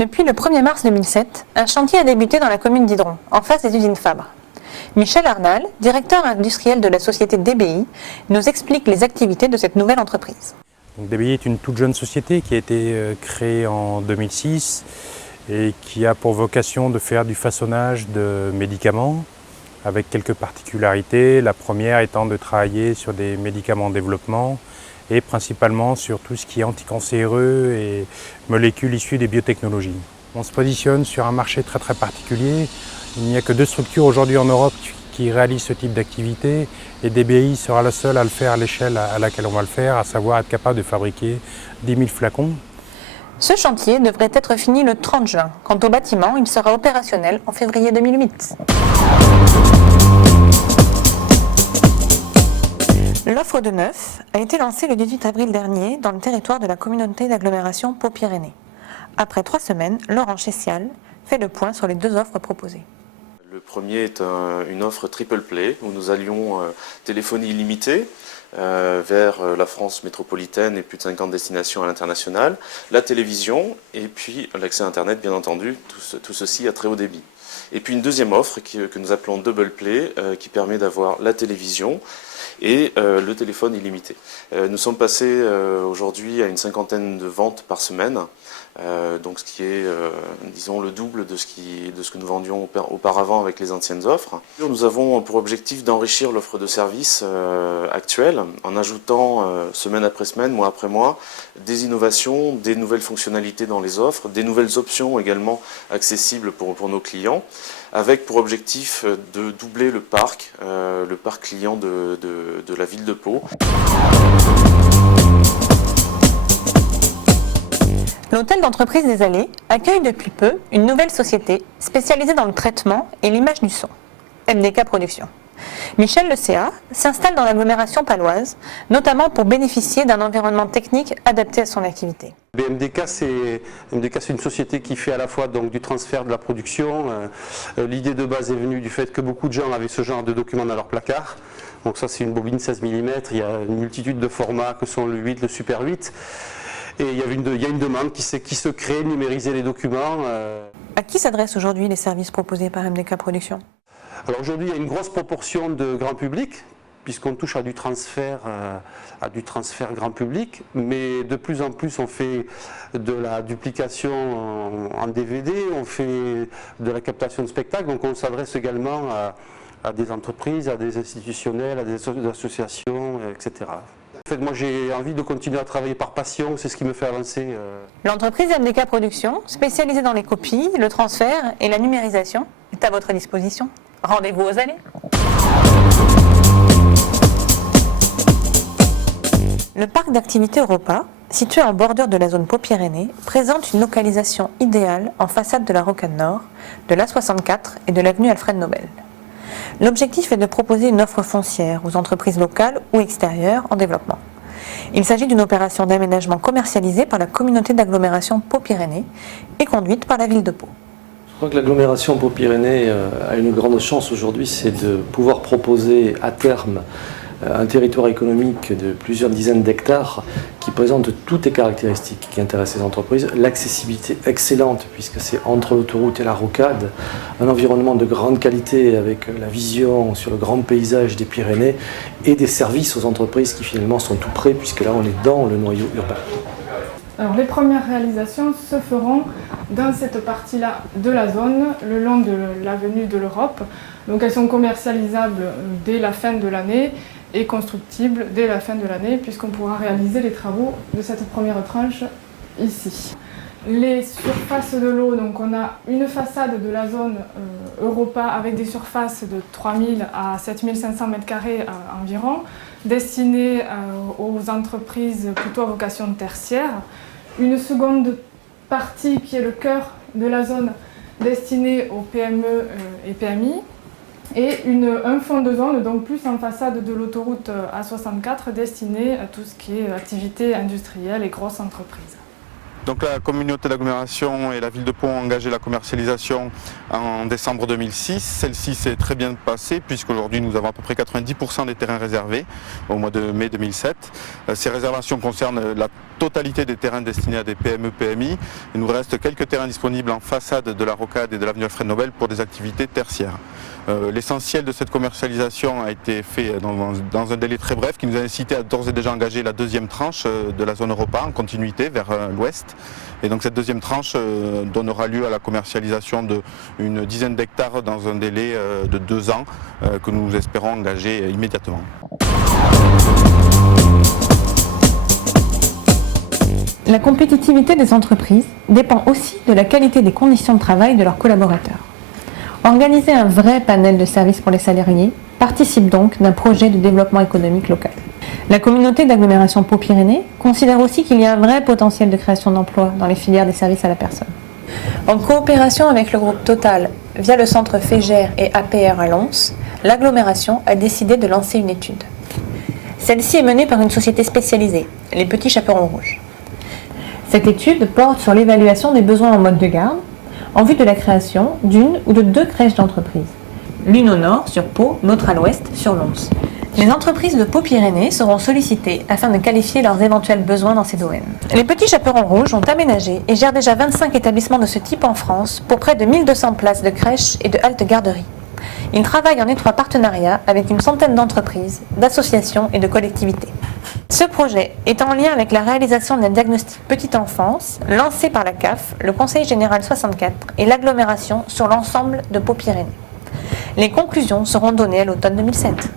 Depuis le 1er mars 2007, un chantier a débuté dans la commune d'Idron, en face des usines Fabre. Michel Arnal, directeur industriel de la société DBI, nous explique les activités de cette nouvelle entreprise. Donc DBI est une toute jeune société qui a été créée en 2006 et qui a pour vocation de faire du façonnage de médicaments avec quelques particularités. La première étant de travailler sur des médicaments en développement et principalement sur tout ce qui est anticancéreux et molécules issues des biotechnologies. On se positionne sur un marché très particulier. Il n'y a que 2 structures aujourd'hui en Europe qui réalisent ce type d'activité et DBI sera la seule à le faire à l'échelle à laquelle on va le faire, à savoir être capable de fabriquer 10 000 flacons. Ce chantier devrait être fini le 30 juin. Quant au bâtiment, il sera opérationnel en février 2008. L'offre de neuf a été lancée le 18 avril dernier dans le territoire de la communauté d'agglomération Pau-Pyrénées. Après 3 semaines, Laurent Chessial fait le point sur les 2 offres proposées. Le premier est une offre triple play où nous allions téléphonie illimitée vers la France métropolitaine et plus de 50 destinations à l'international, la télévision et puis l'accès à Internet bien entendu, tout ceci à très haut débit. Et puis une deuxième offre que nous appelons double play qui permet d'avoir la télévision et le téléphone illimité. Nous sommes passés aujourd'hui à une 50aine de ventes par semaine, donc ce qui est, disons, le double de ce que nous vendions auparavant avec les anciennes offres. Nous avons pour objectif d'enrichir l'offre de services actuelle en ajoutant semaine après semaine, mois après mois, des innovations, des nouvelles fonctionnalités dans les offres, des nouvelles options également accessibles pour nos clients, avec pour objectif de doubler le parc client de la ville de Pau. L'hôtel d'entreprise des Allées accueille depuis peu une nouvelle société spécialisée dans le traitement et l'image du son, MDK Productions. Michel Le CA s'installe dans l'agglomération paloise, notamment pour bénéficier d'un environnement technique adapté à son activité. MDK, c'est une société qui fait à la fois donc, du transfert de la production. L'idée de base est venue du fait que beaucoup de gens avaient ce genre de documents dans leur placard. Donc ça, c'est une bobine 16 mm, il y a une multitude de formats que sont le 8, le Super 8. Et il y a une demande qui se crée, numériser les documents. À qui s'adressent aujourd'hui les services proposés par MDK Productions ? Alors aujourd'hui, il y a une grosse proportion de grand public, puisqu'on touche à du transfert grand public, mais de plus en plus on fait de la duplication en DVD, on fait de la captation de spectacles, donc on s'adresse également à des entreprises, à des institutionnels, à des associations, etc. En fait, moi j'ai envie de continuer à travailler par passion, c'est ce qui me fait avancer. L'entreprise MDK Productions, spécialisée dans les copies, le transfert et la numérisation, est à votre disposition. Rendez-vous aux Allées. Le parc d'activités Europa, situé en bordure de la zone Pau-Pyrénées, présente une localisation idéale en façade de la Rocade Nord, de l'A64 et de l'avenue Alfred Nobel. L'objectif est de proposer une offre foncière aux entreprises locales ou extérieures en développement. Il s'agit d'une opération d'aménagement commercialisée par la communauté d'agglomération Pau-Pyrénées et conduite par la ville de Pau. Je crois que l'agglomération Pau-Pyrénées a une grande chance aujourd'hui, c'est de pouvoir proposer à terme un territoire économique de plusieurs dizaines d'hectares qui présente toutes les caractéristiques qui intéressent les entreprises. L'accessibilité excellente puisque c'est entre l'autoroute et la rocade, un environnement de grande qualité avec la vision sur le grand paysage des Pyrénées et des services aux entreprises qui finalement sont tout près puisque là on est dans le noyau urbain. Alors, les premières réalisations se feront dans cette partie-là de la zone, le long de l'avenue de l'Europe. Donc elles sont commercialisables dès la fin de l'année et constructibles dès la fin de l'année puisqu'on pourra réaliser les travaux de cette première tranche ici. Les surfaces de l'eau, donc on a une façade de la zone Europa avec des surfaces de 3000 à 7500 m² environ, destinées aux entreprises plutôt à vocation tertiaire. Une seconde partie qui est le cœur de la zone destinée aux PME et PMI et un fond de zone, donc plus en façade de l'autoroute A64 destiné à tout ce qui est activité industrielle et grosses entreprises. Donc la communauté d'agglomération et la ville de Pau ont engagé la commercialisation en décembre 2006. Celle-ci s'est très bien passée puisqu'aujourd'hui nous avons à peu près 90% des terrains réservés au mois de mai 2007. Ces réservations concernent la totalité des terrains destinés à des PME, PMI. Il nous reste quelques terrains disponibles en façade de la Rocade et de l'avenue Alfred Nobel pour des activités tertiaires. L'essentiel de cette commercialisation a été fait dans un délai très bref qui nous a incité à d'ores et déjà engager la deuxième tranche de la zone Europa en continuité vers l'ouest. Et donc cette deuxième tranche donnera lieu à la commercialisation d'une dizaine d'hectares dans un délai de 2 ans que nous espérons engager immédiatement. La compétitivité des entreprises dépend aussi de la qualité des conditions de travail de leurs collaborateurs. Organiser un vrai panel de services pour les salariés participe donc d'un projet de développement économique local. La communauté d'agglomération Pau-Pyrénées considère aussi qu'il y a un vrai potentiel de création d'emplois dans les filières des services à la personne. En coopération avec le groupe Total, via le centre FEGER et APR à Lons, l'agglomération a décidé de lancer une étude. Celle-ci est menée par une société spécialisée, les Petits Chaperons Rouges. Cette étude porte sur l'évaluation des besoins en mode de garde, en vue de la création d'une ou de 2 crèches d'entreprise. L'une au nord sur Pau, l'autre à l'ouest sur Lons. Les entreprises de Pau-Pyrénées seront sollicitées afin de qualifier leurs éventuels besoins dans ces domaines. Les Petits Chaperons Rouges ont aménagé et gèrent déjà 25 établissements de ce type en France pour près de 1200 places de crèches et de haltes garderies. Ils travaillent en étroit partenariat avec une centaine d'entreprises, d'associations et de collectivités. Ce projet est en lien avec la réalisation d'un diagnostic petite enfance lancé par la CAF, le Conseil général 64 et l'agglomération sur l'ensemble de Pau-Pyrénées. Les conclusions seront données à l'automne 2007.